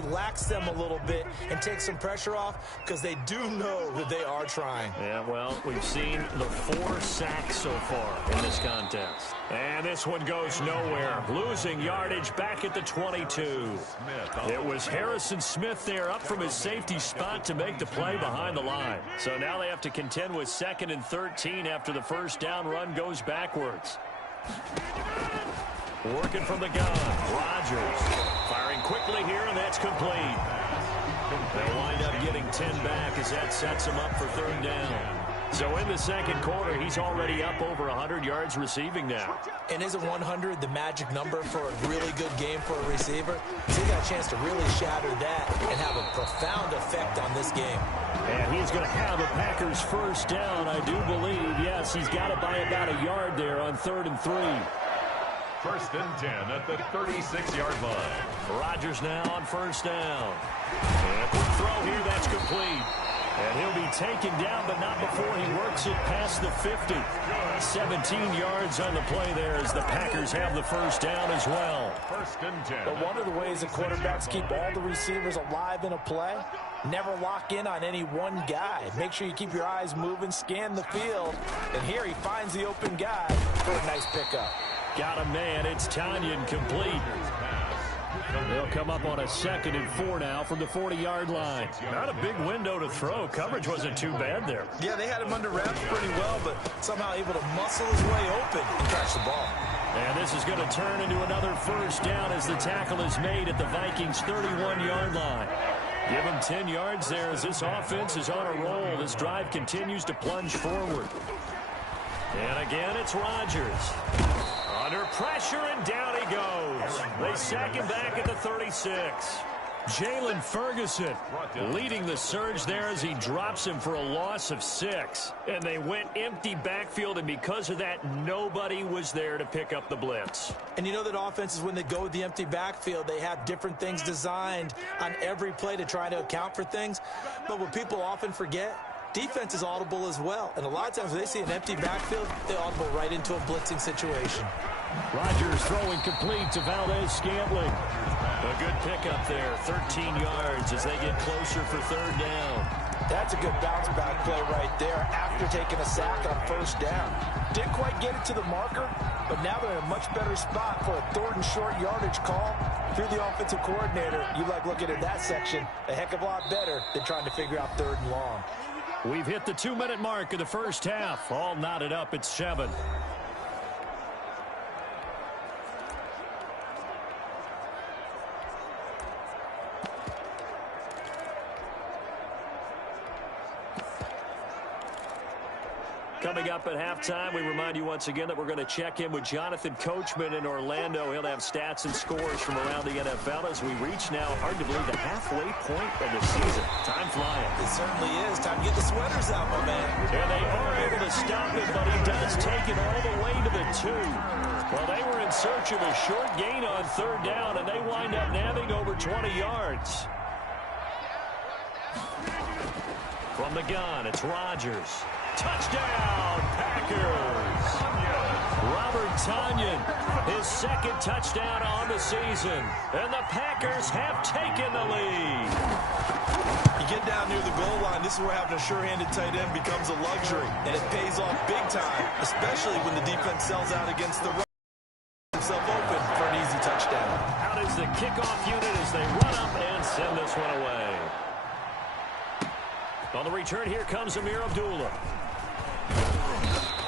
relax them a little bit and take some pressure off because they do know that they are trying. Yeah, well, we've seen the 4 sacks so far in this contest. And this one goes nowhere. Losing yardage back at the 22. It was Harrison Smith there up from his safety spot to make the play behind the line. So now they have to contend with 2nd and 13 after the first down run goes backwards. Working from the gun. Rodgers firing quickly here, and that's complete. They'll wind up getting 10 back as that sets them up for 3rd down. So in the second quarter, he's already up over 100 yards receiving now. And isn't 100 the magic number for a really good game for a receiver? So he got a chance to really shatter that and have a profound effect on this game. And he's going to have a Packers first down, I do believe. Yes, he's got it by about a yard there on 3rd and 3. 1st and 10 at the 36-yard line. Rodgers now on 1st down. And a quick throw here, that's complete. And he'll be taken down, but not before he works it past the 50. 17 yards on the play there as the Packers have the first down as well. 1st and 10. But one of the ways that quarterbacks keep all the receivers alive in a play, never lock in on any one guy. Make sure you keep your eyes moving, scan the field. And here he finds the open guy for a nice pickup. Got a man. It's Tanyan complete. They'll come up on a 2nd and 4 now from the 40-yard line. Not a big window to throw. Coverage wasn't too bad there. Yeah, they had him under wraps pretty well, but somehow able to muscle his way open and catch the ball. And this is going to turn into another first down as the tackle is made at the Vikings' 31-yard line. Give him 10 yards there as this offense is on a roll. This drive continues to plunge forward. And again, it's Rodgers. Under pressure, and down he goes. They sack him back at the 36. Jalen Ferguson leading the surge there as he drops him for a loss of 6. And they went empty backfield, and because of that, nobody was there to pick up the blitz. And you know that offenses, when they go with the empty backfield, they have different things designed on every play to try to account for things. But what people often forget, defense is audible as well. And a lot of times when they see an empty backfield, they audible right into a blitzing situation. Rodgers throwing complete to Valdez-Scantling. A good pickup there, 13 yards as they get closer for 3rd down. That's a good bounce back play right there after taking a sack on 1st down. Didn't quite get it to the marker, but now they're in a much better spot for a 3rd and short yardage call. If you're the offensive coordinator, you like looking at that section a heck of a lot better than trying to figure out 3rd and long. We've hit the 2-minute mark of the first half. All knotted up at 7. Coming up at halftime, we remind you once again that we're going to check in with Jonathan Coachman in Orlando. He'll have stats and scores from around the NFL as we reach now, hard to believe, the halfway point of the season. Time flying. It certainly is. Time to get the sweaters out, my man. And they are able to stop it, but he does take it all the way to the 2. Well, they were in search of a short gain on 3rd down, and they wind up nabbing over 20 yards. From the gun, it's Rodgers. Touchdown, Packers! Robert Tanyan, his 2nd touchdown on the season. And the Packers have taken the lead. You get down near the goal line, this is where having a sure-handed tight end becomes a luxury. And it pays off big time, especially when the defense sells out against the run. Himself open for an easy touchdown. Out is the kickoff unit as they run up and send this one away. On the return, here comes Amir Abdullah.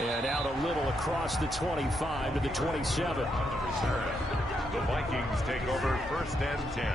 And out a little across the 25 to the 27. The Vikings take over 1st and 10.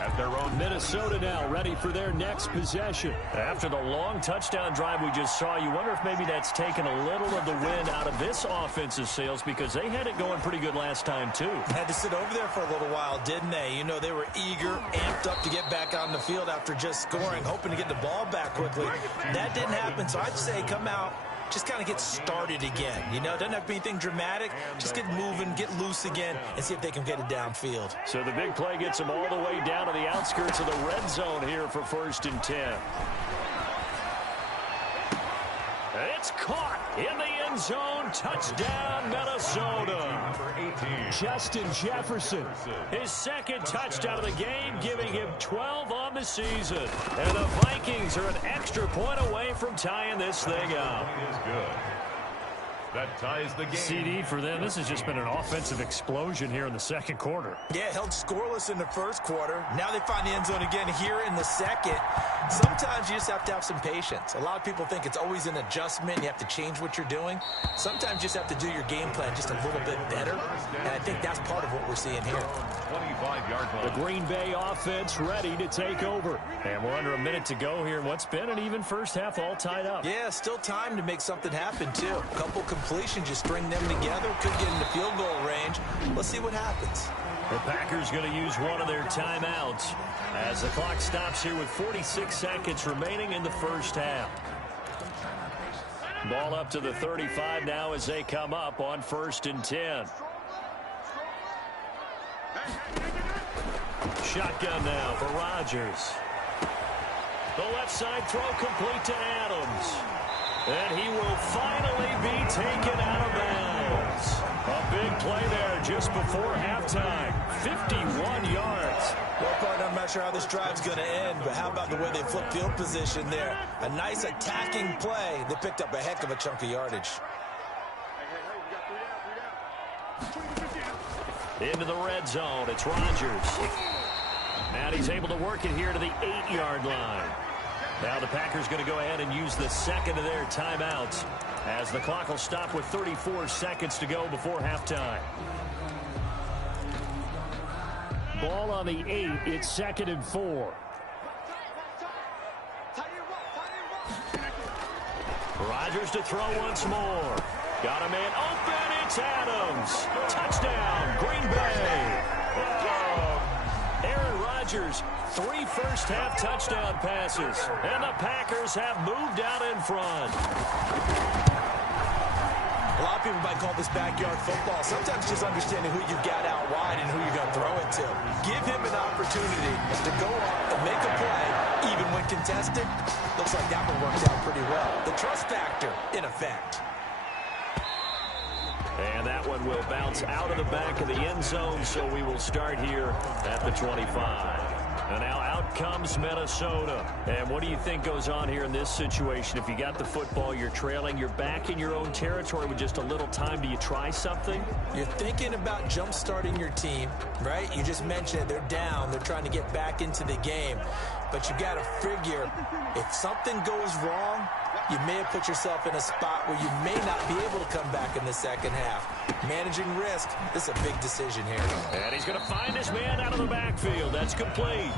At their own. Minnesota now ready for their next possession. After the long touchdown drive we just saw, you wonder if maybe that's taken a little of the wind out of this offensive sails because they had it going pretty good last time too. Had to sit over there for a little while, didn't they? You know, they were eager, amped up to get back on the field after just scoring, hoping to get the ball back quickly. That didn't happen, so I'd say come out, just kind of get started again. You know, doesn't have to be anything dramatic. Just get moving, get loose again, and see if they can get it downfield. So the big play gets them all the way down to the outskirts of the red zone here for 1st and 10. It's caught in the end zone. Touchdown, Minnesota. Justin Jefferson, his second touchdown of the game, giving him 12 on the season. And the Vikings are an extra point away from tying this thing up. That ties the game. CD for them. This has just been an offensive explosion here in the second quarter. Yeah, held scoreless in the first quarter. Now they find the end zone again here in the second. Sometimes you just have to have some patience. A lot of people think it's always an adjustment. You have to change what you're doing. Sometimes you just have to do your game plan just a little bit better. And I think that's part of what we're seeing here. 25-yard line. The Green Bay offense ready to take over. And we're under a minute to go here in what's been an even first half, all tied up. Yeah, still time to make something happen, too. A couple completions, just string them together. Could get into field goal range. Let's see what happens. The Packers going to use one of their timeouts as the clock stops here with 46 seconds remaining in the first half. Ball up to the 35 now as they come up on 1st and 10. Shotgun now for Rodgers. The left side throw complete to Adams. And he will finally be taken out of bounds. A big play there just before halftime. 51 yards. Well, partner, I'm not sure how this drive's going to end, but how about the way they flip field position there? A nice attacking play. They picked up a heck of a chunk of yardage. Into the red zone. It's Rodgers. And he's able to work it here to the 8-yard line. Now the Packers going to go ahead and use the second of their timeouts as the clock will stop with 34 seconds to go before halftime. Ball on the 8. It's 2nd and 4. Rodgers to throw once more. Got a man open. It's Adams. Touchdown, Green Bay. Aaron Rodgers, 3 first-half touchdown passes. And the Packers have moved out in front. A lot of people might call this backyard football. Sometimes just understanding who you've got out wide and who you're going to throw it to. Give him an opportunity to go up and make a play, even when contested. Looks like that one worked out pretty well. The trust factor, in effect. And that one will bounce out of the back of the end zone, so we will start here at the 25. And now out comes Minnesota. And what do you think goes on here in this situation? If you got the football, you're trailing, you're back in your own territory with just a little time. Do you try something? You're thinking about jump-starting your team, right? You just mentioned it. They're down. They're trying to get back into the game. But you got to figure, if something goes wrong, you may have put yourself in a spot where you may not be able to come back in the second half. Managing risk, this is a big decision here. And he's going to find his man out of the backfield. That's complete.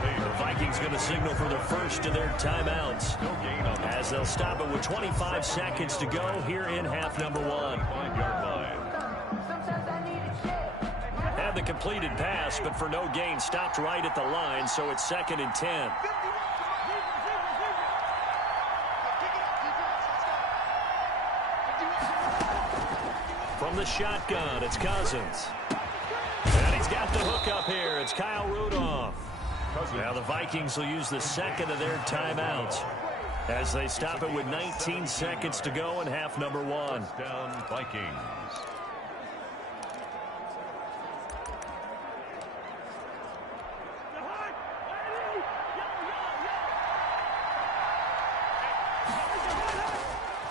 The Vikings going to signal for the first of their timeouts as they'll stop it with 25 seconds to go here in half number 1. 5-yard line. Had the completed pass, but for no gain, stopped right at the line, so it's 2nd and 10. From the shotgun, it's Cousins. And he's got the hook up here. It's Kyle Rudolph. Now the Vikings will use the second of their timeouts as they stop it with 19 seconds to go in half number 1. Down Vikings.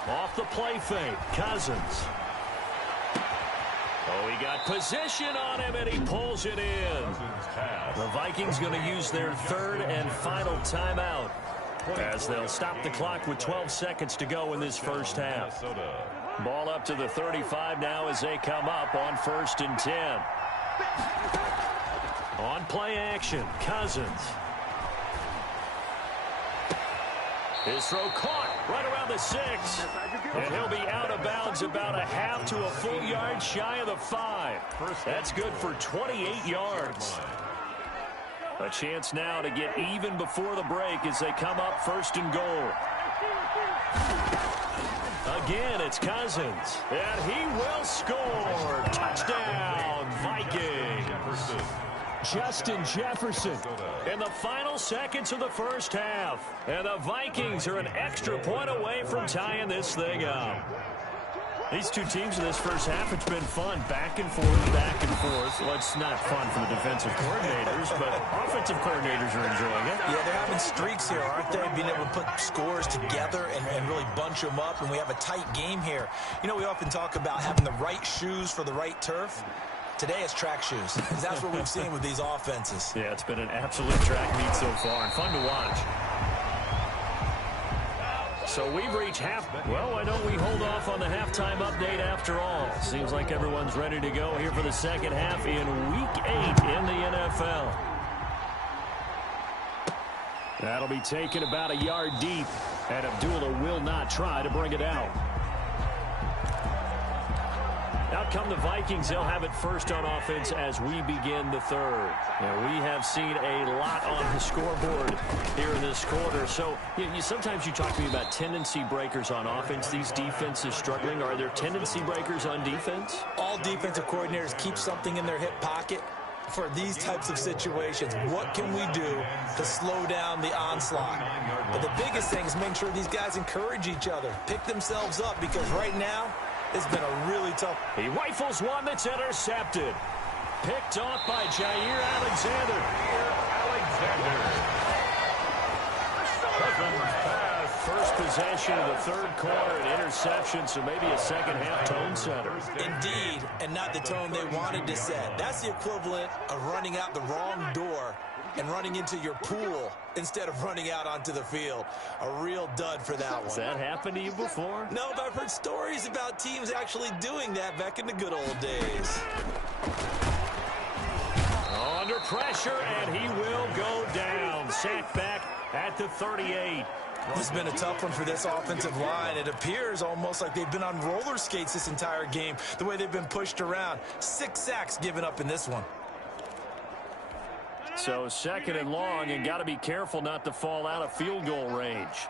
Off the play fake, Cousins. Oh, he got position on him, and he pulls it in. The Vikings going to use their third and final timeout as they'll stop the clock with 12 seconds to go in this first half. Ball up to the 35 now as they come up on 1st and 10. On play action, Cousins. His throw caught right around the 6. And he'll be out of bounds about a half to a full yard shy of the 5. That's good for 28 yards. A chance now to get even before the break as they come up 1st and goal. Again, it's Cousins. And he will score. Touchdown, Vikings. Justin Jefferson in the final seconds of the first half. And the Vikings are an extra point away from tying this thing up. These two teams in this first half, it's been fun. Back and forth, back and forth. Well, it's not fun for the defensive coordinators, but offensive coordinators are enjoying it. Yeah, they're having streaks here, aren't they? Being able to put scores together and really bunch them up, and we have a tight game here. You know, we often talk about having the right shoes for the right turf. Today it's track shoes, because that's what we've seen with these offenses. Yeah, it's been an absolute track meet so far, and fun to watch. So we've reached half. Well, why don't we hold off on the halftime update after all? Seems like everyone's ready to go here for the second half in Week 8 in the NFL. That'll be taken about a yard deep, and Abdullah will not try to bring it out. Out come the Vikings. They'll have it first on offense as we begin the third. Now, we have seen a lot on the scoreboard here in this quarter. So sometimes you talk to me about tendency breakers on offense. These defenses struggling. Are there tendency breakers on defense? All defensive coordinators keep something in their hip pocket for these types of situations. What can we do to slow down the onslaught? But the biggest thing is making sure these guys encourage each other, pick themselves up, because right now, it's been a really tough. He rifles one that's intercepted. Picked off by Jair Alexander. First possession of the third quarter, an interception, so maybe a second half tone setter. Indeed, and not the tone they wanted to set. That's the equivalent of running out the wrong door and running into your pool instead of running out onto the field. A real dud for that one. Has that happened to you before? No, but I've heard stories about teams actually doing that back in the good old days. Under pressure, and he will go down. Sacked back at the 38. This has been a tough one for this offensive line. It appears almost like they've been on roller skates this entire game, the way they've been pushed around. 6 sacks given up in this one. So second and long, and got to be careful not to fall out of field goal range.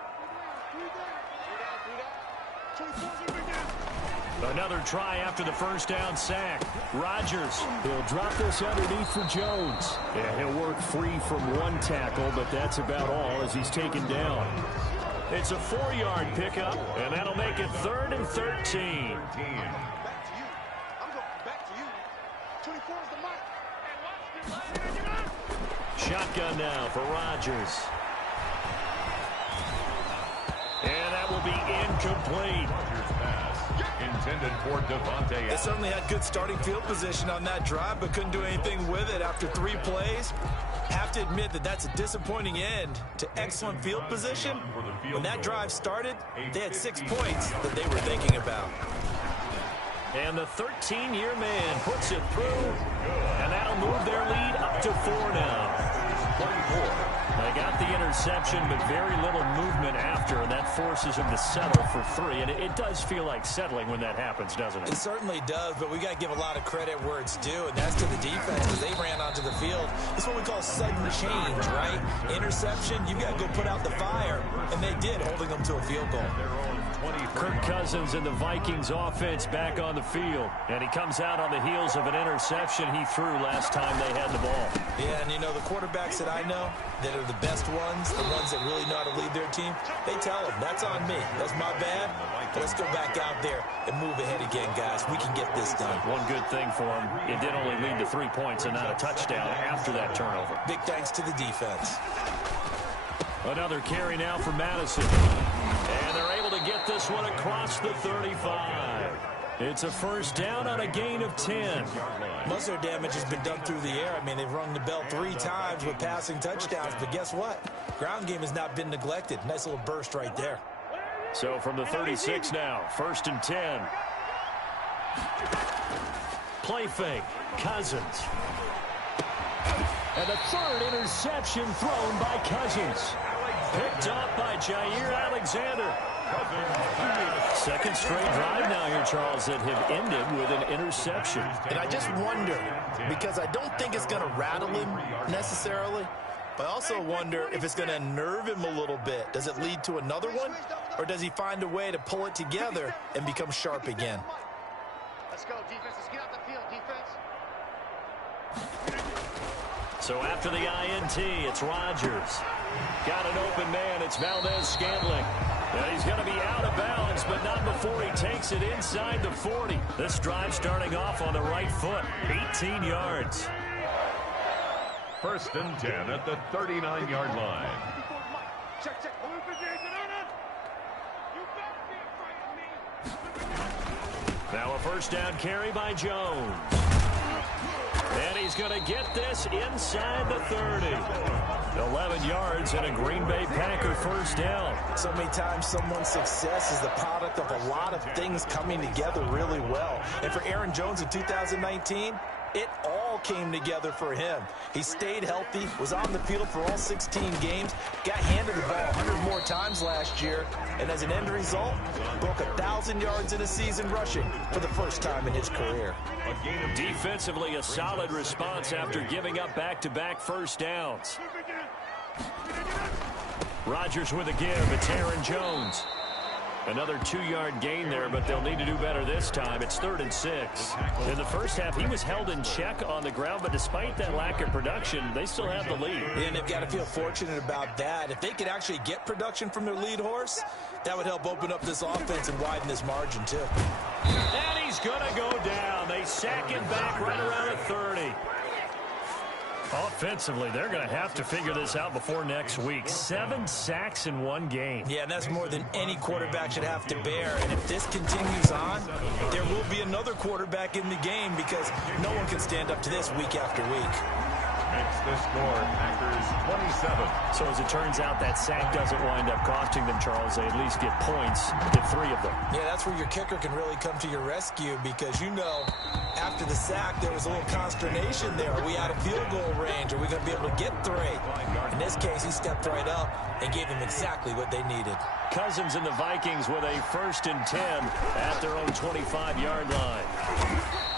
Another try after the first down sack. Rodgers, he'll drop this underneath for Jones. Yeah, he'll work free from one tackle, but that's about all as he's taken down. It's a 4-yard pickup, and that'll make it 3rd and 13. Shotgun now for Rodgers. And that will be incomplete. Intended for Devontae. They certainly had good starting field position on that drive, but couldn't do anything with it after 3 plays. Have to admit that that's a disappointing end to excellent field position. When that drive started, they had 6 points that they were thinking about. And the 13-year man puts it through, and that'll move their lead up to 4 now. They got the interception, but very little movement after, and that forces them to settle for 3. And it does feel like settling when that happens, doesn't it? It certainly does, but we got to give a lot of credit where it's due, and that's to the defense, because they ran onto the field. It's what we call sudden change, right? Interception, you got to go put out the fire, and they did, holding them to a field goal. Kirk Cousins and the Vikings offense back on the field, and he comes out on the heels of an interception he threw last time they had the ball. Yeah, and you know, the quarterbacks that I know that are the best ones, the ones that really know how to lead their team, they tell them, that's on me. That's my bad. But let's go back out there and move ahead again, guys. We can get this done. One good thing for him, it did only lead to 3 points and not a touchdown after that turnover. Big thanks to the defense. Another carry now for Madison. And they're able to get this one across the 35. It's a first down on a gain of 10. Most of their damage has been done through the air. I mean, they've rung the bell 3 times with passing touchdowns, but guess what? Ground game has not been neglected. Nice little burst right there. So from the 36 now, 1st and 10. Play fake, Cousins. And the 3rd interception thrown by Cousins. Picked up by Jair Alexander. Second straight drive now here, Charles, that have ended with an interception. And I just wonder, because I don't think it's going to rattle him necessarily, but I also wonder if it's going to unnerve him a little bit. Does it lead to another one? Or does he find a way to pull it together and become sharp again? Let's go, defense. Let's get out the field, defense. So after the INT, it's Rodgers. Got an open man. It's Valdez-Scantling. And he's going to be out of bounds, but not before he takes it inside the 40. This drive starting off on the right foot. 18 yards. 1st and 10 at the 39-yard line. Now a 1st down carry by Jones. And he's going to get this inside the 30. 11 yards and a Green Bay Packer 1st down. So many times someone's success is the product of a lot of things coming together really well. And for Aaron Jones in 2019, it all came together for him. He stayed healthy, was on the field for all 16 games, got handed the ball 100 more times last year, and as an end result, broke 1,000 yards in a season rushing for the first time in his career. Defensively, a solid response after giving up back-to-back 1st downs. Rodgers with a give. It's Aaron Jones. Another 2-yard gain there, but they'll need to do better this time. It's 3rd and 6. In the 1st half, he was held in check on the ground, but despite that lack of production, they still have the lead. And they've got to feel fortunate about that. If they could actually get production from their lead horse, that would help open up this offense and widen this margin, too. And he's going to go down. They sack him back right around the 30. Offensively, they're going to have to figure this out before next week. 7 sacks in one game. Yeah, and that's more than any quarterback should have to bear. And if this continues on, there will be another quarterback in the game because no one can stand up to this week after week. Makes the score Packers 27. So as it turns out, that sack doesn't wind up costing them, Charles. They at least get points, get 3 of them. Yeah, that's where your kicker can really come to your rescue because, you know, after the sack, there was a little consternation there. Are we out of field goal range? Are we going to be able to get 3? In this case, he stepped right up and gave them exactly what they needed. Cousins and the Vikings with a 1st and 10 at their own 25-yard line.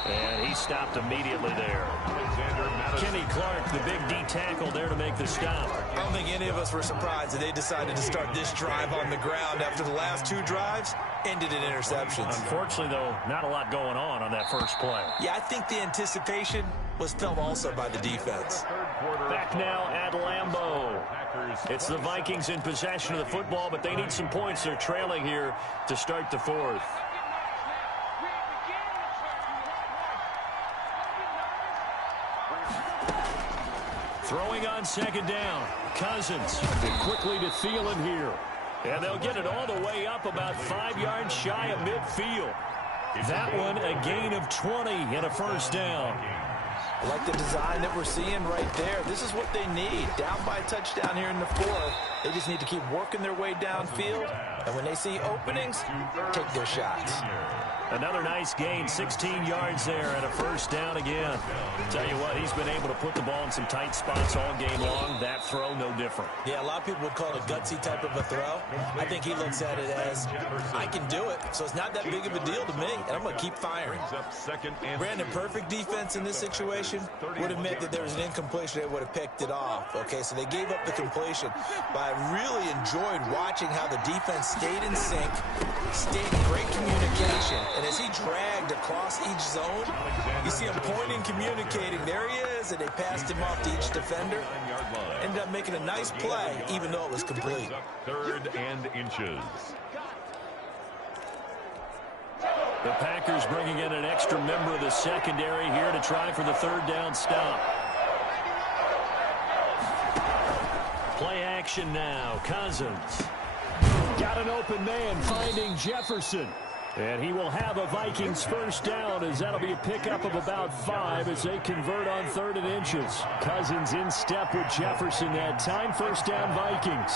And he stopped immediately there. Kenny Clark, the big D tackle there to make the stop. I don't think any of us were surprised that they decided to start this drive on the ground after the last 2 drives ended in interceptions. Unfortunately, though, not a lot going on that first play. Yeah, I think the anticipation was felt also by the defense. Back now at Lambeau. It's the Vikings in possession of the football, but they need some points. They're trailing here to start the 4th. Throwing on 2nd down. Cousins quickly to Thielen here. And they'll get it all the way up about 5 yards shy of midfield. That one a gain of 20 and a 1st down. I like the design that we're seeing right there. This is what they need. Down by a touchdown here in the 4th. They just need to keep working their way downfield. And when they see openings, take their shots. Another nice gain, 16 yards there and a 1st down again. Tell you what, he's been able to put the ball in some tight spots all game long. That throw, no different. Yeah, a lot of people would call it a gutsy type of a throw. I think he looks at it as, I can do it, so it's not that big of a deal to me, and I'm going to keep firing. Brandon, perfect defense in this situation would have meant that there was an incompletion. They would have picked it off. Okay, so they gave up the completion. But I really enjoyed watching how the defense stayed in sync, stayed in great communication. And as he dragged across each zone, you see him pointing, communicating. There he is, and they passed him off to each defender. Ended up making a nice play, even though it was complete. 3rd and inches. The Packers bringing in an extra member of the secondary here to try for the 3rd down stop. Play action now. Cousins. Got an open man finding Jefferson. And he will have a Vikings 1st down as that'll be a pickup of about 5 as they convert on 3rd and inches. Cousins in step with Jefferson that time. 1st down Vikings.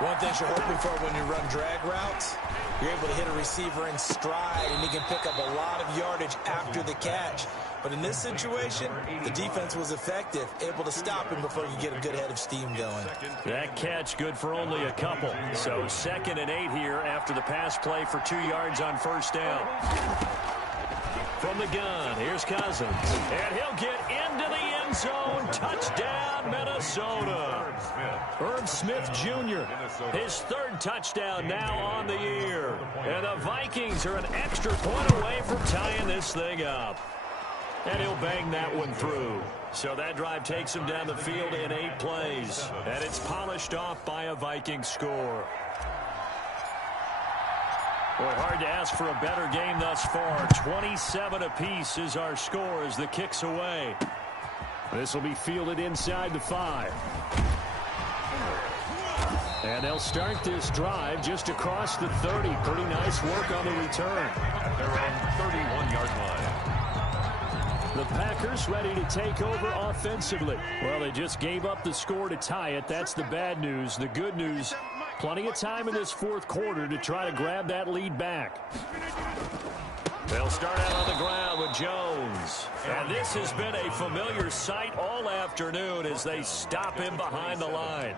One thing you're hoping for when you run drag routes, you're able to hit a receiver in stride and he can pick up a lot of yardage after the catch. But in this situation, the defense was effective, able to stop him before you get a good head of steam going. That catch good for only a couple. So 2nd and 8 here after the pass play for 2 yards on 1st down. From the gun, here's Cousins. And he'll get into the end zone. Touchdown, Minnesota. Herb Smith Jr., his 3rd touchdown now on the year. And the Vikings are an extra point away from tying this thing up. And he'll bang that one through. So that drive takes him down the field in 8 plays. And it's polished off by a Viking score. Boy, hard to ask for a better game thus far. 27 apiece is our score as the kick's away. This will be fielded inside the 5. And they'll start this drive just across the 30. Pretty nice work on the return. At their own 31-yard line. The Packers ready to take over offensively. Well, they just gave up the score to tie it. That's the bad news. The good news, plenty of time in this fourth quarter to try to grab that lead back. They'll start out on the ground with Jones. And this has been a familiar sight all afternoon as they stop him behind the line.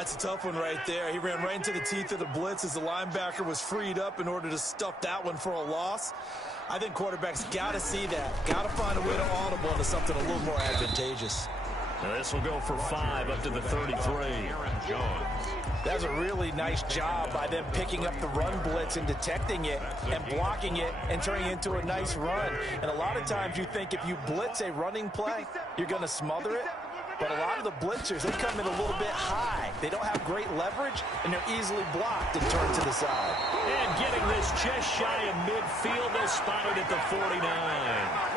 It's a tough one right there. He ran right into the teeth of the blitz as the linebacker was freed up in order to stuff that one for a loss. I think quarterbacks got to see that. Got to find a way to audible into something a little more advantageous. Now this will go for 5 up to the 33. That's a really nice job by them picking up the run blitz and detecting it and blocking it and turning it into a nice run. And a lot of times you think if you blitz a running play, you're going to smother it. But a lot of the blitzers, they come in a little bit high. They don't have great leverage, and they're easily blocked and turned to the side. And getting this just shy of midfield, they're spotted at the 49.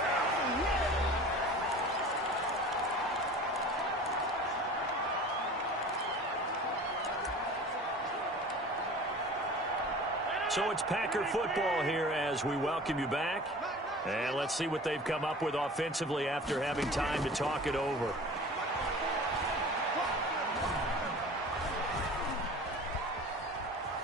So it's Packer football here as we welcome you back. And let's see what they've come up with offensively after having time to talk it over.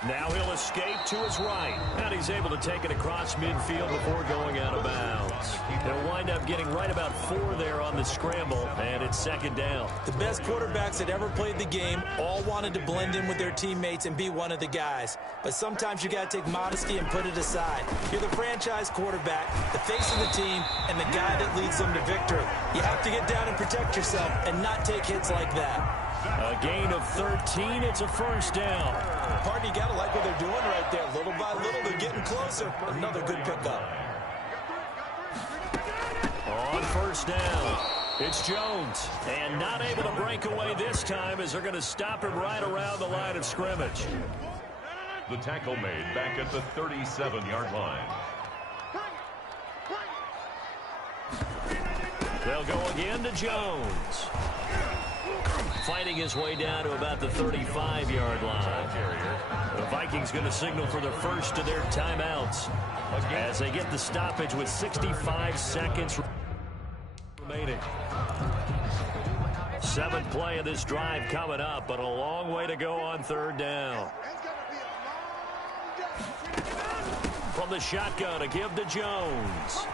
Now he'll escape to his right. And he's able to take it across midfield before going out of bounds. They'll wind up getting right about 4 there on the scramble, and it's second down. The best quarterbacks that ever played the game all wanted to blend in with their teammates and be one of the guys. But sometimes you got to take modesty and put it aside. You're the franchise quarterback, the face of the team, and the guy that leads them to victory. You have to get down and protect yourself and not take hits like that. A gain of 13. It's a first down. Partner, you got to like what they're doing right there. Little by little, they're getting closer. Another good pickup. On first down, it's Jones. And not able to break away this time as they're going to stop him right around the line of scrimmage. The tackle made back at the 37-yard line. They'll go again to Jones. Fighting his way down to about the 35-yard line. The Vikings going to signal for the first of their timeouts as they get the stoppage with 65 seconds remaining. 7th play of this drive coming up, but a long way to go on third down. From the shotgun, a give to Jones.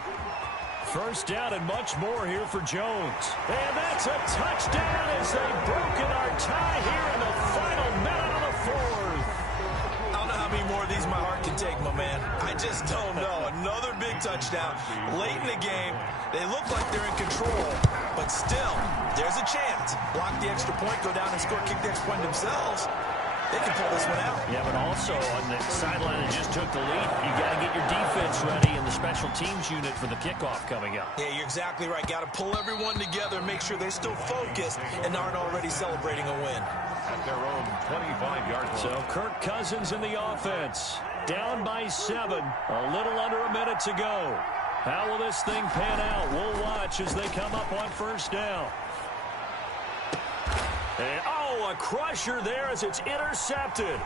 First down and much more here for Jones. And that's a touchdown as they've broken our tie here in the final minute of the 4th. I don't know how many more of these my heart can take, my man. I just don't know. Another big touchdown late in the game. They look like they're in control, but still, there's a chance. Block the extra point, go down and score, kick the extra point themselves. They can pull this one out. Yeah, but also on the sideline that just took the lead, you got to get your defense ready and the special teams unit for the kickoff coming up. Yeah, you're exactly right. Got to pull everyone together and make sure they're still focused and aren't already celebrating a win. At their own 25-yard line. So Kirk Cousins in the offense. Down by 7. A little under a minute to go. How will this thing pan out? We'll watch as they come up on first down. And, a crusher there as it's intercepted.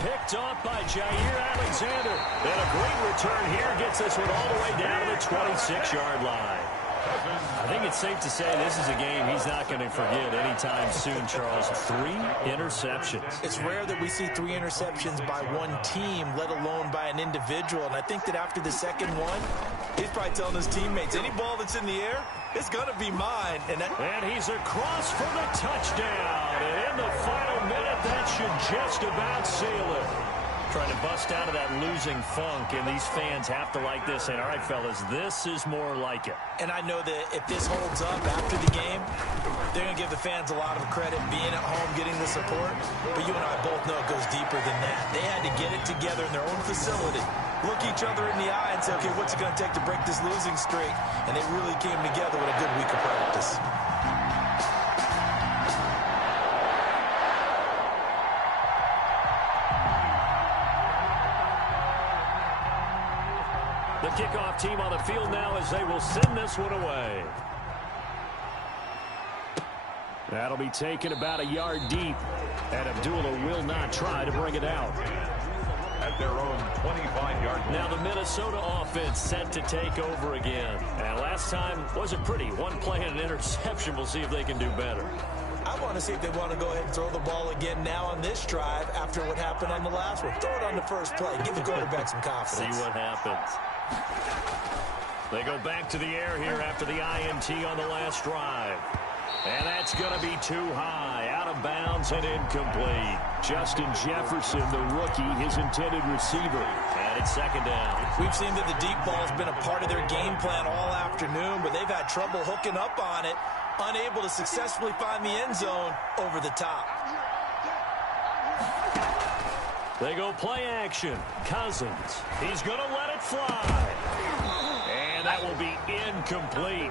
Picked off by Jair Alexander. And a great return here gets this one all the way down to the 26-yard line. I think it's safe to say this is a game he's not going to forget anytime soon, Charles. 3 interceptions. It's rare that we see 3 interceptions by one team, let alone by an individual. And I think that after the second one, he's probably telling his teammates, any ball that's in the air, it's going to be mine. And he's across for the touchdown. And in the final minute, that should just about seal it. Trying to bust out of that losing funk, and these fans have to like this. And all right, fellas, this is more like it. And I know that if this holds up after the game, they're going to give the fans a lot of credit being at home, getting the support. But you and I both know it goes deeper than that. They had to get it together in their own facility look each other in the eye and say, okay, what's it going to take to break this losing streak? And they really came together with a good week of practice. The kickoff team on the field now as they will send this one away. That'll be taken about a yard deep, and Abdullah will not try to bring it out. At their own 25-yard line. Now the Minnesota offense set to take over again. And last time wasn't pretty. One play and an interception. We'll see if they can do better. I want to see if they want to go ahead and throw the ball again now on this drive after what happened on the last one. Throw it on the first play. Give the quarterback some confidence. See what happens. They go back to the air here after the INT on the last drive. And that's going to be too high, out of bounds and incomplete. Justin Jefferson, the rookie, his intended receiver. And it's second down. We've seen that the deep ball's been a part of their game plan all afternoon, but they've had trouble hooking up on it, unable to successfully find the end zone over the top. They go play action. Cousins. He's going to let it fly. And that will be incomplete.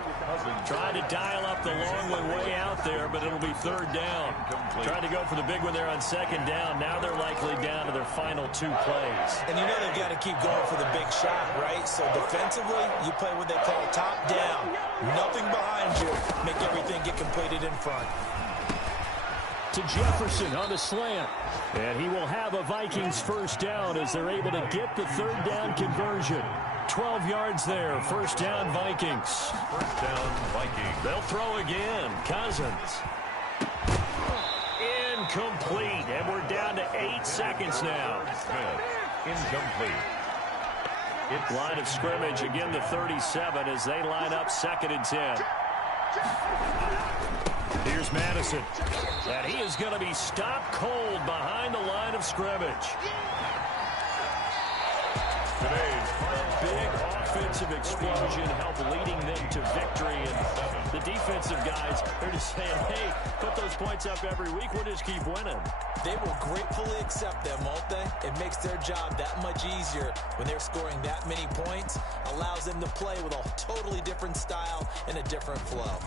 Trying to dial up the long one way out there, but it'll be third down. Trying to go for the big one there on second down. Now they're likely down to their final two plays. And you know they've got to keep going for the big shot, right? So defensively, you play what they call top down. Nothing behind you. Make everything get completed in front. To Jefferson on the slant. And he will have a Vikings first down as they're able to get the third down conversion. 12 yards there. First down, Vikings. First down, Vikings. They'll throw again. Cousins. Incomplete. And we're down to 8 seconds now. Smith. Incomplete. It's line of scrimmage again, the 37 as they line up 2nd and 10. Here's Madison. And he is going to be stopped cold behind the line of scrimmage. Today's Big offensive explosion helped leading them to victory. And the defensive guys, they're just saying, hey, put those points up every week. We'll just keep winning. They will gratefully accept them, won't they? It makes their job that much easier when they're scoring that many points. Allows them to play with a totally different style and a different flow.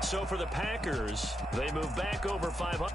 So for the Packers, they move back over 500.